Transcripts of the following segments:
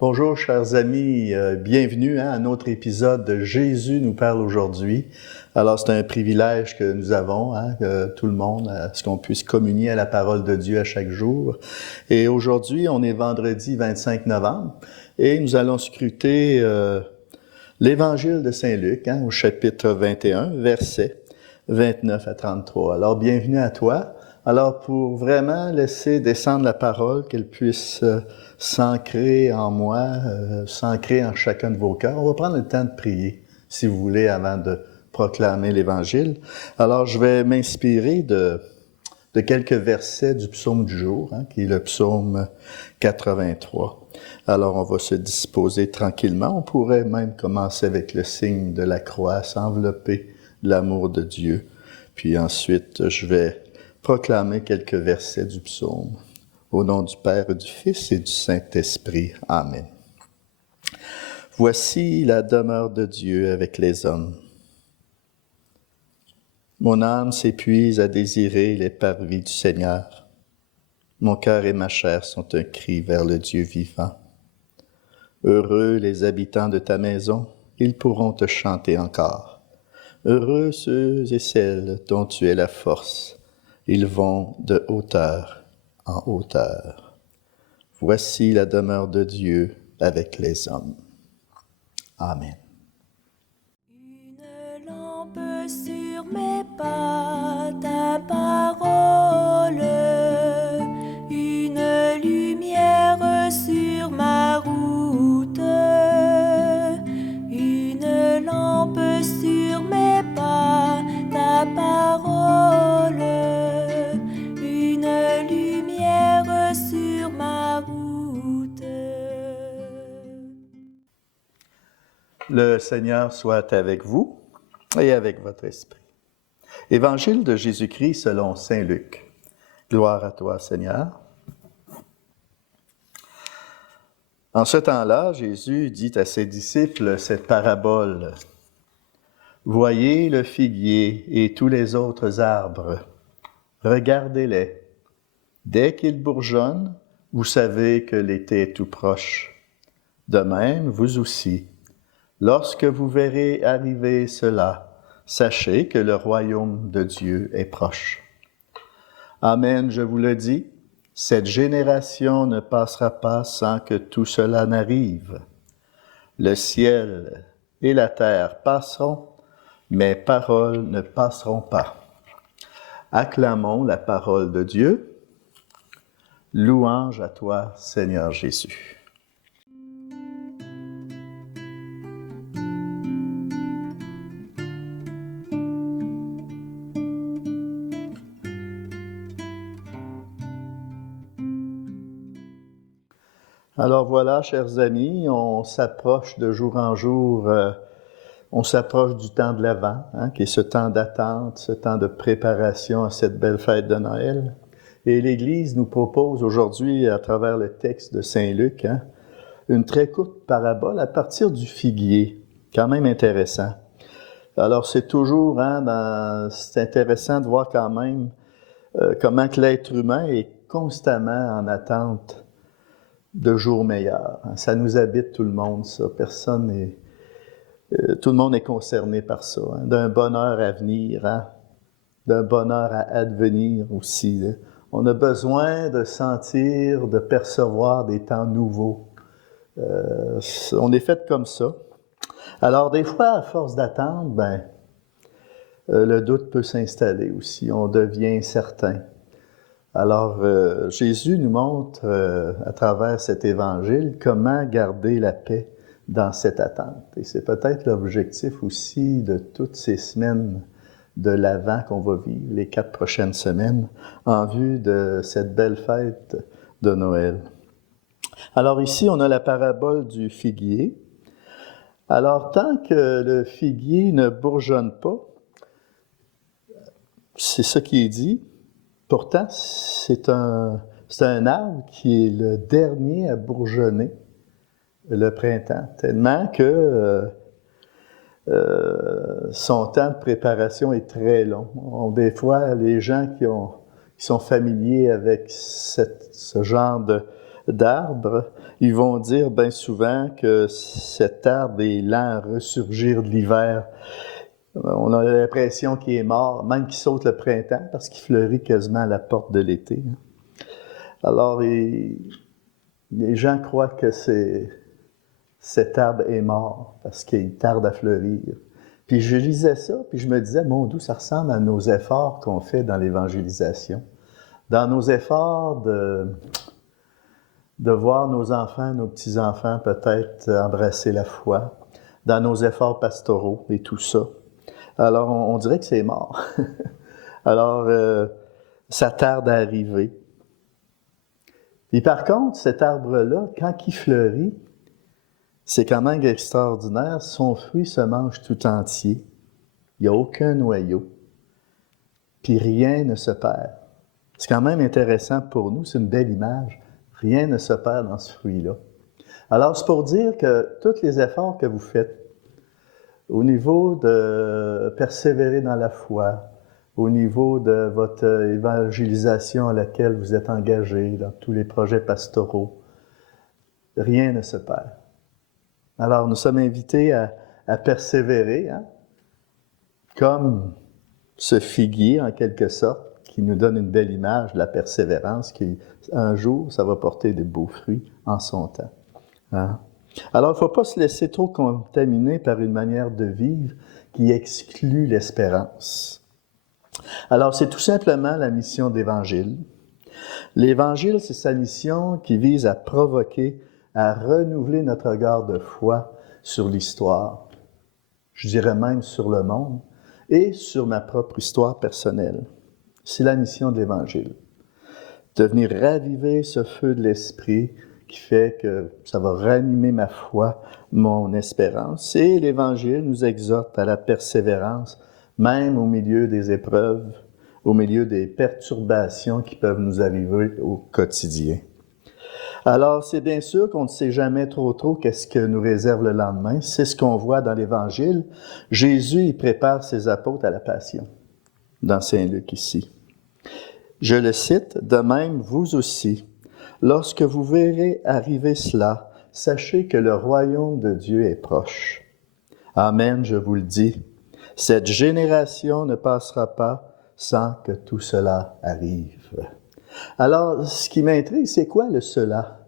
Bonjour, chers amis, bienvenue à un autre épisode de Jésus nous parle aujourd'hui. Alors, c'est un privilège que nous avons, que tout le monde, à ce qu'on puisse communier à la parole de Dieu à chaque jour. Et aujourd'hui, on est vendredi 25 novembre et nous allons scruter l'Évangile de Saint Luc, au chapitre 21, versets 29 à 33. Alors, bienvenue à toi. Alors, pour vraiment laisser descendre la parole, qu'elle puisse s'ancrer en moi, s'ancrer en chacun de vos cœurs, on va prendre le temps de prier, si vous voulez, avant de proclamer l'Évangile. Alors, je vais m'inspirer de quelques versets du psaume du jour, qui est le psaume 83. Alors, on va se disposer tranquillement. On pourrait même commencer avec le signe de la croix, s'envelopper de l'amour de Dieu. Puis ensuite, je vais proclamer quelques versets du psaume. Au nom du Père, du Fils et du Saint-Esprit. Amen. Voici la demeure de Dieu avec les hommes. Mon âme s'épuise à désirer les parvis du Seigneur. Mon cœur et ma chair sont un cri vers le Dieu vivant. Heureux les habitants de ta maison, ils pourront te chanter encore. Heureux ceux et celles dont tu es la force, ils vont de hauteur en hauteur. Voici la demeure de Dieu avec les hommes. Amen. Une lampe sur mes pas, ta parole, une lumière sur ma route, une lampe sur mes pas, ta parole, une lumière sur ma route. Le Seigneur soit avec vous et avec votre esprit. Évangile de Jésus-Christ selon saint Luc. Gloire à toi, Seigneur. En ce temps-là, Jésus dit à ses disciples cette parabole. « Voyez le figuier et tous les autres arbres. Regardez-les. Dès qu'ils bourgeonnent, vous savez que l'été est tout proche. De même, vous aussi. Lorsque vous verrez arriver cela, sachez que le royaume de Dieu est proche. Amen, je vous le dis, cette génération ne passera pas sans que tout cela n'arrive. Le ciel et la terre passeront, mes paroles ne passeront pas. Acclamons la parole de Dieu. Louange à toi, Seigneur Jésus. Alors voilà, chers amis, on s'approche de jour en jour, on s'approche du temps de l'Avent, qui est ce temps d'attente, ce temps de préparation à cette belle fête de Noël. Et l'Église nous propose aujourd'hui, à travers le texte de Saint Luc, une très courte parabole à partir du figuier, quand même intéressant. Alors c'est toujours, c'est intéressant de voir quand même comment que l'être humain est constamment en attente de jours meilleurs. Ça nous habite tout le monde, ça. Tout le monde est concerné par ça, d'un bonheur à venir, d'un bonheur à advenir aussi. On a besoin de sentir, de percevoir des temps nouveaux. On est fait comme ça. Alors, des fois, à force d'attendre, le doute peut s'installer aussi. On devient incertain. Alors, Jésus nous montre, à travers cet évangile, comment garder la paix dans cette attente. Et c'est peut-être l'objectif aussi de toutes ces semaines de l'Avent qu'on va vivre, les 4 prochaines semaines, en vue de cette belle fête de Noël. Alors ici, on a la parabole du figuier. Alors, tant que le figuier ne bourgeonne pas, c'est ça qui est dit. Pourtant, c'est un arbre qui est le dernier à bourgeonner le printemps, tellement que son temps de préparation est très long. Des fois, les gens qui sont familiers avec ce genre d'arbres, ils vont dire bien souvent que cet arbre est lent à ressurgir de l'hiver. On a l'impression qu'il est mort, même qu'il saute le printemps, parce qu'il fleurit quasiment à la porte de l'été. Alors, les gens croient que cet arbre est mort, parce qu'il tarde à fleurir. Puis je lisais ça, puis je me disais, mon Dieu, ça ressemble à nos efforts qu'on fait dans l'évangélisation. Dans nos efforts de voir nos enfants, nos petits-enfants peut-être embrasser la foi, dans nos efforts pastoraux et tout ça. Alors, on dirait que c'est mort. Alors, ça tarde à arriver. Et par contre, cet arbre-là, quand il fleurit, c'est quand même extraordinaire. Son fruit se mange tout entier. Il n'y a aucun noyau. Puis rien ne se perd. C'est quand même intéressant pour nous, c'est une belle image. Rien ne se perd dans ce fruit-là. Alors, c'est pour dire que tous les efforts que vous faites, au niveau de persévérer dans la foi, au niveau de votre évangélisation à laquelle vous êtes engagé, dans tous les projets pastoraux, rien ne se perd. Alors, nous sommes invités à persévérer, comme ce figuier, en quelque sorte, qui nous donne une belle image de la persévérance, qui, un jour, ça va porter de beaux fruits en son temps. Alors, il ne faut pas se laisser trop contaminer par une manière de vivre qui exclut l'espérance. Alors, c'est tout simplement la mission d'Évangile. L'Évangile, c'est sa mission qui vise à provoquer, à renouveler notre regard de foi sur l'histoire, je dirais même sur le monde, et sur ma propre histoire personnelle. C'est la mission de l'Évangile. De venir raviver ce feu de l'Esprit qui fait que ça va ranimer ma foi, mon espérance. Et l'Évangile nous exhorte à la persévérance, même au milieu des épreuves, au milieu des perturbations qui peuvent nous arriver au quotidien. Alors, c'est bien sûr qu'on ne sait jamais trop qu'est-ce que nous réserve le lendemain. C'est ce qu'on voit dans l'Évangile. Jésus, il prépare ses apôtres à la passion, dans Saint Luc ici. Je le cite, « De même, vous aussi, lorsque vous verrez arriver cela, sachez que le royaume de Dieu est proche. Amen, je vous le dis, cette génération ne passera pas sans que tout cela arrive. » Alors, ce qui m'intrigue, c'est quoi le cela?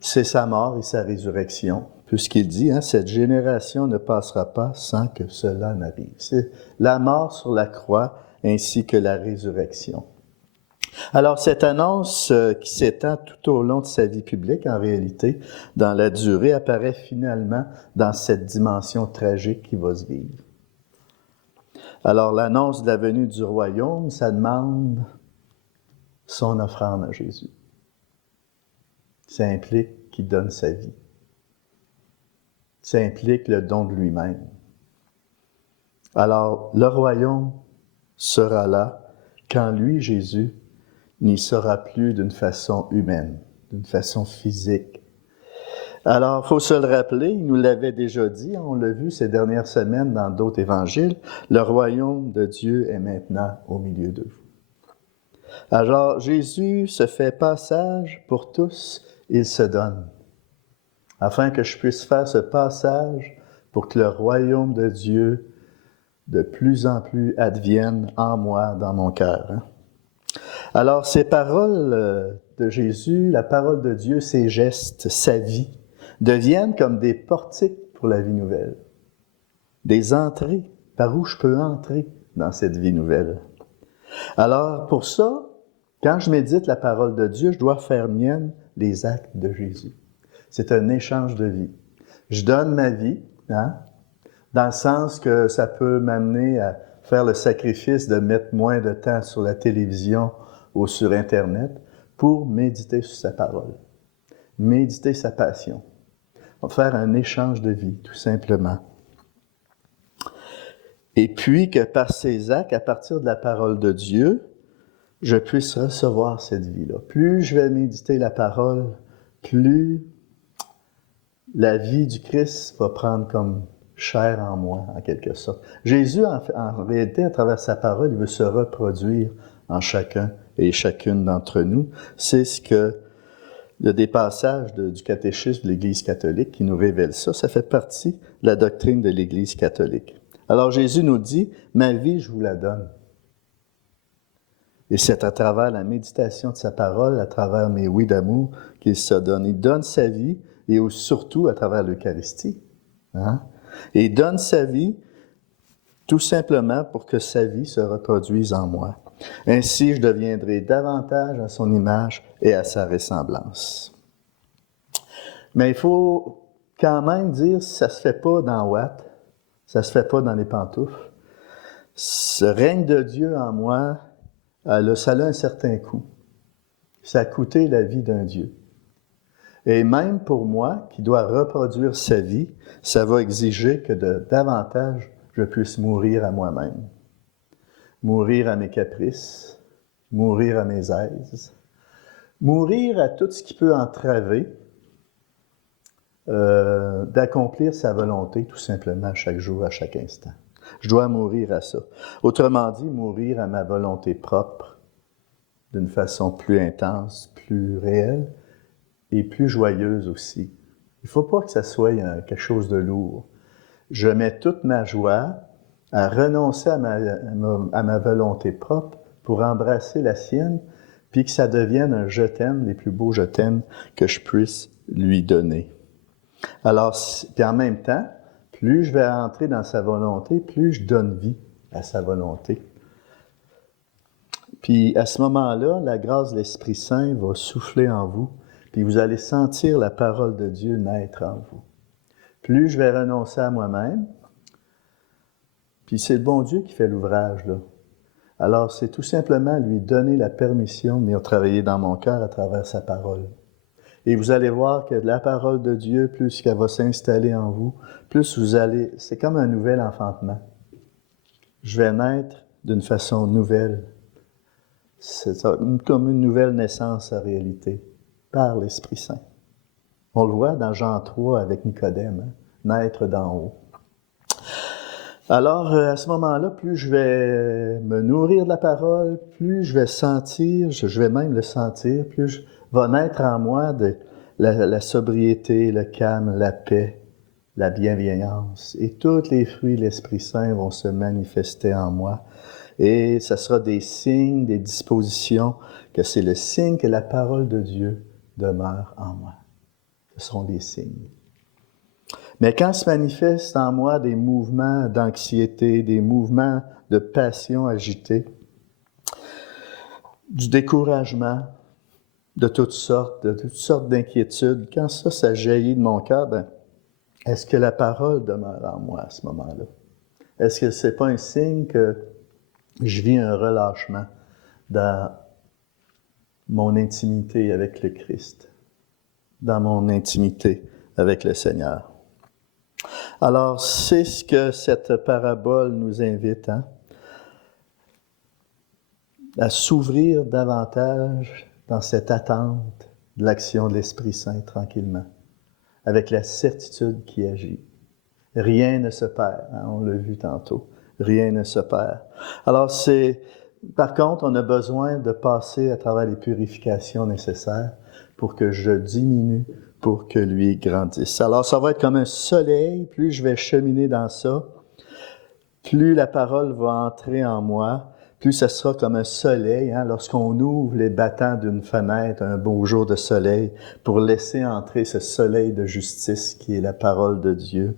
C'est sa mort et sa résurrection. Puisqu'il dit, cette génération ne passera pas sans que cela n'arrive. C'est la mort sur la croix ainsi que la résurrection. Alors, cette annonce qui s'étend tout au long de sa vie publique, en réalité, dans la durée, apparaît finalement dans cette dimension tragique qui va se vivre. Alors, l'annonce de la venue du royaume, ça demande son offrande à Jésus. Ça implique qu'il donne sa vie. Ça implique le don de lui-même. Alors, le royaume sera là quand lui, Jésus, n'y sera plus d'une façon humaine, d'une façon physique. Alors, il faut se le rappeler, il nous l'avait déjà dit, on l'a vu ces dernières semaines dans d'autres évangiles, le royaume de Dieu est maintenant au milieu de vous. Alors, Jésus se fait passage pour tous, il se donne, afin que je puisse faire ce passage pour que le royaume de Dieu de plus en plus advienne en moi, dans mon cœur. Alors, ces paroles de Jésus, la parole de Dieu, ses gestes, sa vie, deviennent comme des portiques pour la vie nouvelle, des entrées, par où je peux entrer dans cette vie nouvelle. Alors, pour ça, quand je médite la parole de Dieu, je dois faire mienne les actes de Jésus. C'est un échange de vie. Je donne ma vie, dans le sens que ça peut m'amener à faire le sacrifice de mettre moins de temps sur la télévision ou sur Internet pour méditer sur sa parole, méditer sa passion. On va faire un échange de vie, tout simplement. Et puis que par ces actes, à partir de la parole de Dieu, je puisse recevoir cette vie-là. Plus je vais méditer la parole, plus la vie du Christ va prendre comme chair en moi, en quelque sorte. Jésus, en réalité, à travers sa parole, il veut se reproduire en chacun et chacune d'entre nous. C'est ce que il y a des passages du catéchisme de l'Église catholique qui nous révèlent ça. Ça fait partie de la doctrine de l'Église catholique. Alors Jésus nous dit, « Ma vie, je vous la donne. » Et c'est à travers la méditation de sa parole, à travers mes oui d'amour qu'il se donne. Il donne sa vie et surtout à travers l'Eucharistie. Hein? Et il donne sa vie tout simplement pour que sa vie se reproduise en moi. Ainsi, je deviendrai davantage à son image et à sa ressemblance. Mais il faut quand même dire, ça ne se fait pas dans Watt, ça ne se fait pas dans les pantoufles. Ce règne de Dieu en moi, ça a un certain coût. Ça a coûté la vie d'un Dieu. Et même pour moi, qui dois reproduire sa vie, ça va exiger que davantage je puisse mourir à moi-même. Mourir à mes caprices, mourir à mes aises, mourir à tout ce qui peut entraver d'accomplir sa volonté tout simplement chaque jour, à chaque instant. Je dois mourir à ça. Autrement dit, mourir à ma volonté propre d'une façon plus intense, plus réelle et plus joyeuse aussi. Il ne faut pas que ça soit quelque chose de lourd. Je mets toute ma joie à renoncer à ma volonté propre pour embrasser la sienne, puis que ça devienne un je t'aime, les plus beaux je t'aime que je puisse lui donner. Alors, puis en même temps, plus je vais entrer dans sa volonté, plus je donne vie à sa volonté. Puis à ce moment-là, la grâce de l'Esprit Saint va souffler en vous, puis vous allez sentir la parole de Dieu naître en vous. Plus je vais renoncer à moi-même, puis c'est le bon Dieu qui fait l'ouvrage, là. Alors, c'est tout simplement lui donner la permission de venir travailler dans mon cœur à travers sa parole. Et vous allez voir que la parole de Dieu, plus qu'elle va s'installer en vous, plus vous allez... C'est comme un nouvel enfantement. Je vais naître d'une façon nouvelle. C'est comme une nouvelle naissance en réalité, par l'Esprit Saint. On le voit dans Jean 3 avec Nicodème, hein? Naître d'en haut. Alors, à ce moment-là, plus je vais me nourrir de la parole, plus je vais sentir, je vais même le sentir, plus va naître en moi la sobriété, le calme, la paix, la bienveillance. Et tous les fruits de l'Esprit Saint vont se manifester en moi. Et ce sera des signes, des dispositions, que c'est le signe que la parole de Dieu demeure en moi. Ce seront des signes. Mais quand se manifestent en moi des mouvements d'anxiété, des mouvements de passion agitée, du découragement, de toutes sortes d'inquiétudes, quand ça jaillit de mon cœur, est-ce que la parole demeure en moi à ce moment-là? Est-ce que ce n'est pas un signe que je vis un relâchement dans mon intimité avec le Christ, dans mon intimité avec le Seigneur? Alors, c'est ce que cette parabole nous invite, hein? À s'ouvrir davantage dans cette attente de l'action de l'Esprit Saint tranquillement, avec la certitude qui agit. Rien ne se perd, hein? On l'a vu tantôt, rien ne se perd. Alors, par contre, on a besoin de passer à travers les purifications nécessaires pour que je diminue, pour que lui grandisse. Alors, ça va être comme un soleil, plus je vais cheminer dans ça, plus la parole va entrer en moi, plus ça sera comme un soleil, hein, lorsqu'on ouvre les battants d'une fenêtre, un beau jour de soleil, pour laisser entrer ce soleil de justice qui est la parole de Dieu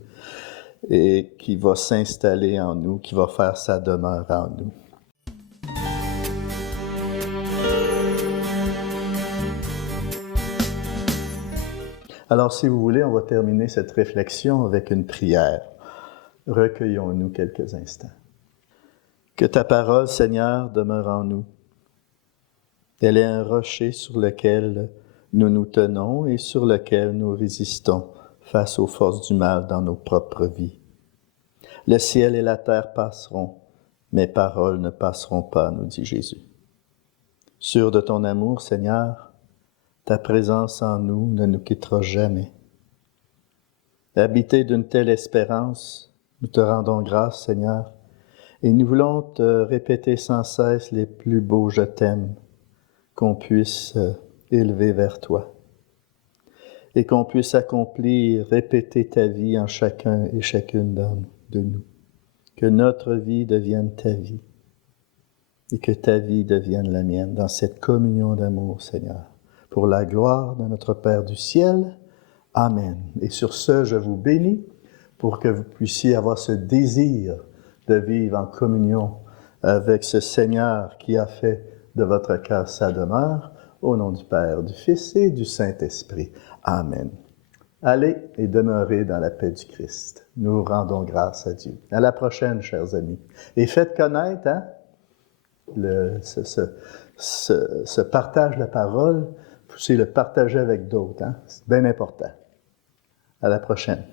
et qui va s'installer en nous, qui va faire sa demeure en nous. Alors, si vous voulez, on va terminer cette réflexion avec une prière. Recueillons-nous quelques instants. Que ta parole, Seigneur, demeure en nous. Elle est un rocher sur lequel nous nous tenons et sur lequel nous résistons face aux forces du mal dans nos propres vies. Le ciel et la terre passeront, mes paroles ne passeront pas, nous dit Jésus. Sûr de ton amour, Seigneur, ta présence en nous ne nous quittera jamais. Habité d'une telle espérance, nous te rendons grâce, Seigneur, et nous voulons te répéter sans cesse les plus beaux « je t'aime » qu'on puisse élever vers toi et qu'on puisse accomplir, répéter ta vie en chacun et chacune de nous. Que notre vie devienne ta vie et que ta vie devienne la mienne dans cette communion d'amour, Seigneur. Pour la gloire de notre Père du ciel. Amen. Et sur ce, je vous bénis pour que vous puissiez avoir ce désir de vivre en communion avec ce Seigneur qui a fait de votre cœur sa demeure, au nom du Père, du Fils et du Saint-Esprit. Amen. Allez et demeurez dans la paix du Christ. Nous rendons grâce à Dieu. À la prochaine, chers amis. Et faites connaître ce partage de la parole, c'est le partager avec d'autres. C'est bien important. À la prochaine.